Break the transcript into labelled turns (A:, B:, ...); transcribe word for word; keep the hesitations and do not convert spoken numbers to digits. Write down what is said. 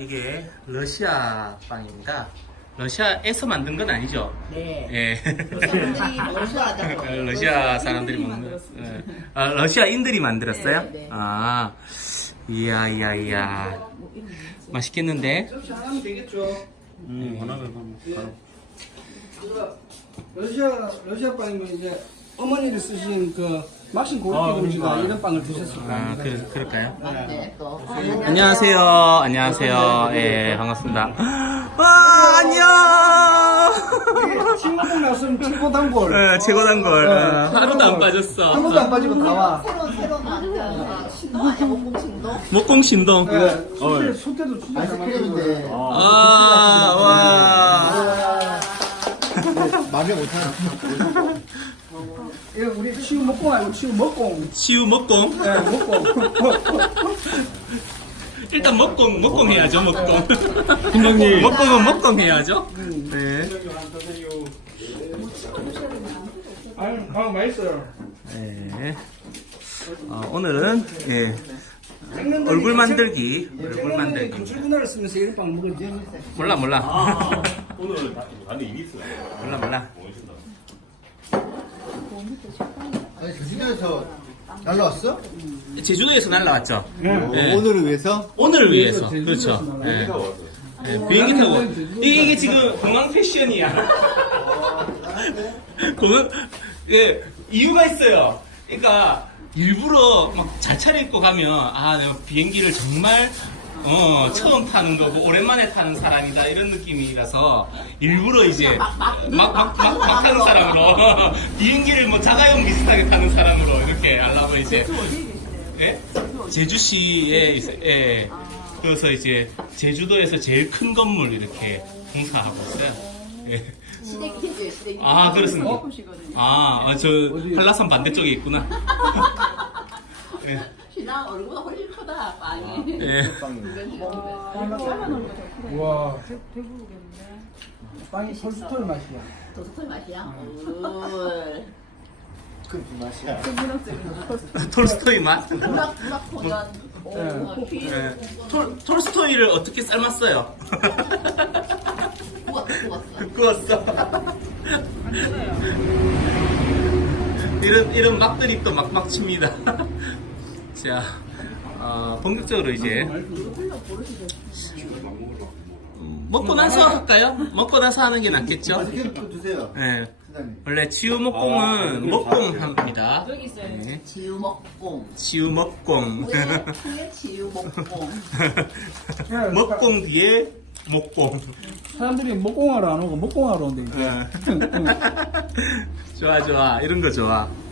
A: 이게 러시아 빵입니다. 러시아에서 만든 건 아니죠?
B: 네.
A: 예.
B: 사람들이 러시아하다고.
A: 러시아 사람들이 먹는. 예. 아, 러시아인들이 만들었어요?
B: 네, 네.
A: 아, 이야, 이야, 이야. 맛있겠는데?
C: 하면 되겠죠.
A: 음,
C: 러시아 러시아 빵이면 이제 어머니를 쓰신 그 막신 고르키 공주가 이런 빵을 드셨을 거예요.
A: 아, 그, 그럴까요?
B: 네, 또.
A: 안녕하세요. 안녕하세요. 예, 반갑습니다. 와, 안녕!
C: 친구분 나왔으면 최고 단골.
A: 예, 최고 단골.
C: 네,
A: 어,
C: 최고
A: 하루도 안
C: 단골.
A: 빠졌어.
C: 한 번도 안 빠지고 다 와.
B: 새로, 새로 나왔잖아. 신동 아니야, 목공 신동?
A: 목공 신동.
C: 네, 소태, 소태도 진짜 잘 만드는데.
A: 아, 와.
D: 마음에 못하는.
C: 이거 우리 치우 먹공 아니고 치우 먹공.
A: 치유 먹공.
C: 네, 먹공.
A: 일단 먹공, 먹공 해야죠, 먹공.
D: 팀장님.
A: 먹공은 먹공 해야죠. 네.
C: 아유, 아, 맛있어요.
A: 네. 어, 오늘은, 예, 얼굴 만들기. 얼굴 만들기.
C: 감출분할을 쓰면서 이런 빵 먹었지.
A: 몰라, 몰라.
E: 아, 오늘 안에 일이 있어요.
A: 몰라, 몰라.
D: 아니, 제주도에서 날라왔어?
A: 제주도에서 날라왔죠. 네.
D: 오늘을 위해서?
A: 오늘을 위해서.
C: 제주도에서
A: 그렇죠.
C: 날라왔죠.
A: 예. 예, 비행기 타고. 이- 이게 지금 공항 패션이야. 공항, 예, 이유가 있어요. 그러니까, 일부러 막 잘 차려입고 가면, 아, 내가 비행기를 정말, 어, 처음 타는 거고, 오랜만에 타는 사람이다, 이런 느낌이라서, 일부러 이제, 막, 막, 막, 막, 막 타는 사람으로, 비행기를 뭐 자가용 비슷하게 타는 사람으로, 이렇게 하려고 이제, 예? 제주시에, 있- 예. 그래서 이제, 제주도에서 제일 큰 건물 이렇게 공사하고 있어요. 예.
B: 시댁이죠, 시댁.
A: 아, 그렇습니다. 아, 아, 저, 한라산 반대쪽에 있구나. 예.
B: 신랑 얼굴보다 훨씬 크다, 빵이.
A: 예.
C: 와. 빵이 솔스토리 맛이야.
B: 도스토 맛이야? 울.
D: 그 맛이야.
A: 톨스토이 맛?
B: 부락, 부락 보면, 오, 피
A: 예. 톨, 톨스토이를 어떻게 삶았어요?
B: 구웠어, 구웠어.
A: 구웠어. 이런, 이런 막들이 또 막막 칩니다. 자, 어, 본격적으로 이제. 음, 먹고 나서 할까요? 먹고 나서 하는 게 낫겠죠?
D: 맛있게 드세요.
A: 예.
D: 팀장님.
A: 원래 치유 먹공은 먹공 합니다. 네.
B: 지우 먹공.
A: 치유 먹공.
B: 후에, 후에 지우 먹공.
A: 먹공 뒤에 목공.
C: 사람들이 먹공하러 안 오고 먹공하러 온대.
A: 좋아, 좋아. 이런 거 좋아.